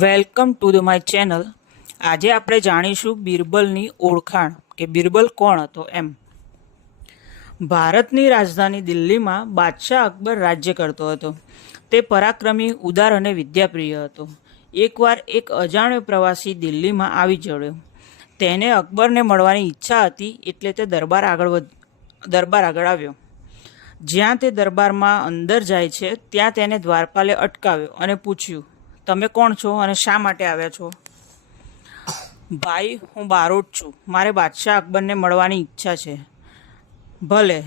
Welcome to the my channel. આજે આપણે જાણીશું બિરબલની ઓળખાણ, કે બિરબલ કોણ હતો એમ. ભારતની રાજધાની દિલ્હીમાં બાદશાહ અકબર રાજ્ય કરતો હતો. તે પરાક્રમી, ઉદાર અને વિદ્યાપ્રિય હતો. એકવાર એક અજાણ્યો પ્રવાસી દિલ્હીમાં આવી ચડ્યો. તેને અકબરને મળવાની ઈચ્છા હતી, એટલે તે દરબાર આગળ દરબાર આગળ આવ્યો. જ્યાં તે દરબારમાં અંદર જાય છે, ત્યાં તેને દ્વારપાલે અટકાવ્યો અને પૂછ્યું તમે કોણ છો અને શા માટે આવ્યા છો? ભાઈ, હું બારોટ છું. મારે બાદશાહ અકબરને મળવાની ઈચ્છા છે. ભલે.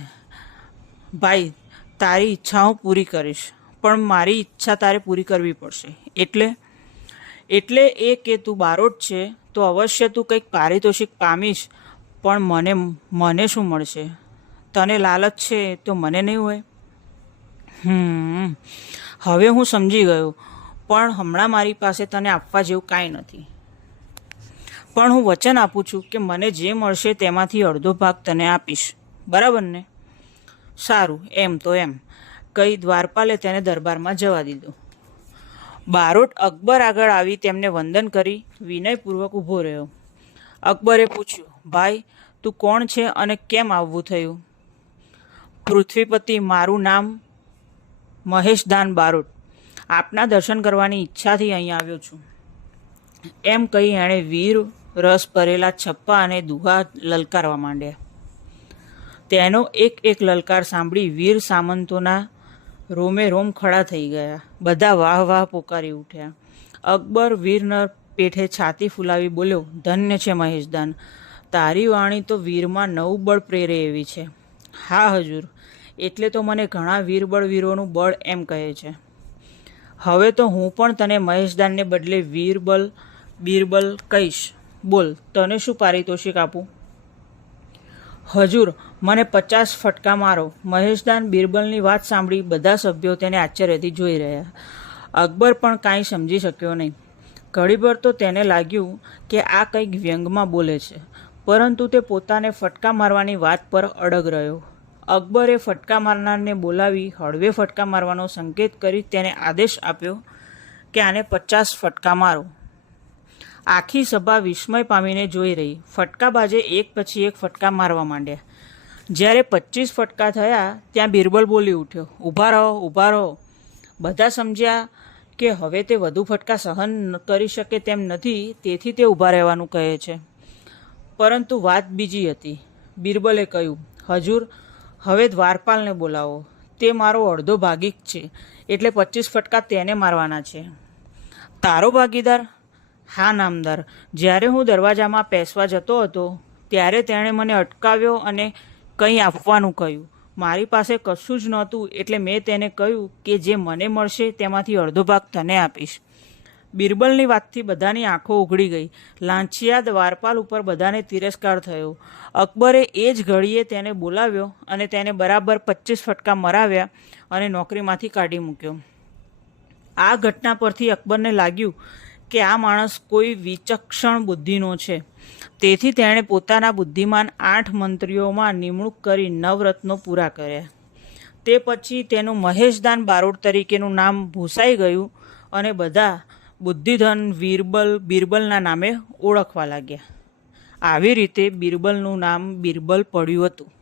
ભાઈ, તારી ઈચ્છા હું પૂરી કરીશ, પણ મારી ઈચ્છા તારે પૂરી કરવી પડશે. એટલે? એટલે એ કે તું બારોટ છે, તો અવશ્ય તું કંઈક પારિતોષિક પામીશ, પણ મને મને શું મળશે? તને લાલચ છે તો મને નહીં હોય? હમ. હવે હું સમજી ગયો. પણ હમણાં મારી પાસે તને આપવા જેવું કાંઈ નથી. પણ હું વચન આપું છું કે મને જે મળશે તેમાંથી અડધો ભાગ તને આપીશ. બરાબર ને? સારું, એમ તો એમ. કઈ દ્વારપાલે તેને દરબારમાં જવા દીધો. બારોટ અકબર આગળ આવી તેમને વંદન કરી, વિનયપૂર્વક ઊભો રહ્યો. અકબરે પૂછ્યું, ભાઈ, તું કોણ છે અને કેમ આવવું થયું? પૃથ્વીપતિ, મારું નામ મહેશદાન બારોટ. આપના દર્શન કરવાની ઈચ્છાથી અહીં આવ્યો છું. એમ કહી એણે વીર, રસ ભરેલા છપ્પા અને દુહા લલકારવા માંડ્યા. તેનો એક એક લલકાર સાંભળી વીર સામંતોના રોમે રોમ ખડા થઈ ગયા. બધા વાહ વાહ પોકારી ઉઠ્યા. અકબર વીરના પેઠે છાતી ફૂલાવી બોલ્યો, ધન્ય છે મહેશદાન. તારી વાણી તો વીરમાં નવું બળ પ્રેરે એવી છે. હા, હજુર. એટલે તો મને ઘણા વીરબળ વીરોનું બળ એમ કહે છે. હવે તો હું પણ તને મહેશદાનને બદલે વીરબલ, બીરબલ કહીશ. બોલ, તને શું પારિતોષિક આપું? હજુર, મને પચાસ ફટકા મારો. મહેશદાન, બીરબલની વાત સાંભળી બધા સભ્યો તેને આશ્ચર્યથી જોઈ રહ્યા. અકબર પણ કાંઈ સમજી શક્યો નહીં. ઘડીભર તો તેને લાગ્યું કે આ કંઈક વ્યંગમાં બોલે છે, પરંતુ તે પોતાને ફટકા મારવાની વાત પર અડગ રહ્યો. અકબરે ફટકા મારનારને બોલાવી હળવે ફટકા મારવાનો સંકેત કરી તેને આદેશ આપ્યો કે આને પચાસ ફટકા મારો. આખી સભા વિસ્મય પામીને જોઈ રહી. ફટકાબાજે એક પછી એક ફટકા મારવા માંડ્યા. જ્યારે પચીસ ફટકા થયા, ત્યાં બિરબલ બોલી ઉઠ્યો ઊભા રહો ઊભા રહો. બધા સમજ્યા કે હવે તે વધુ ફટકા સહન કરી શકે તેમ નથી, તેથી તે ઊભા રહેવાનું કહે છે. પરંતુ વાત બીજી હતી. બિરબલે કહ્યું, હજુર હવે દ્વારપાલને બોલાવો. તે મારો અડધો ભાગીક છે. એટલે પચીસ ફટકા તેને મારવાના છે. તારો ભાગીદાર? હા, નામદાર. જ્યારે હું દરવાજામાં પેસવા જતો હતો, ત્યારે તેણે મને અટકાવ્યો અને કંઈ આપવાનું કહ્યું. મારી પાસે કશું જ નહોતું, એટલે મેં તેને કહ્યું કે જે મને મળશે, તેમાંથી અડધો ભાગ તને આપીશ. બિરબલની વાતથી બધાની આંખો ઉઘડી ગઈ. લાંચિયા દ્વારપાલ ઉપર બધાને તિરસ્કાર થયો. અકબરે એ જ ઘડીએ તેને બોલાવ્યો અને તેને બરાબર પચીસ ફટકા મરાવ્યા અને નોકરીમાંથી કાઢી મૂક્યો. આ ઘટના પરથી અકબરને લાગ્યું કે આ માણસ કોઈ વિચક્ષણ બુદ્ધિનો છે. તેથી તેણે પોતાના બુદ્ધિમાન આઠ મંત્રીઓમાં નિમણૂક કરી નવરત્નો પૂરા કર્યા. તે પછી તેનું મહેશદાન બારોટ તરીકેનું નામ ભૂસાઈ ગયું અને બધા બુદ્ધિધન વીરબલ બિરબલના નામે ઓળખવા લાગ્યા. આવી રીતે બિરબલનું નામ બિરબલ પડ્યું હતું.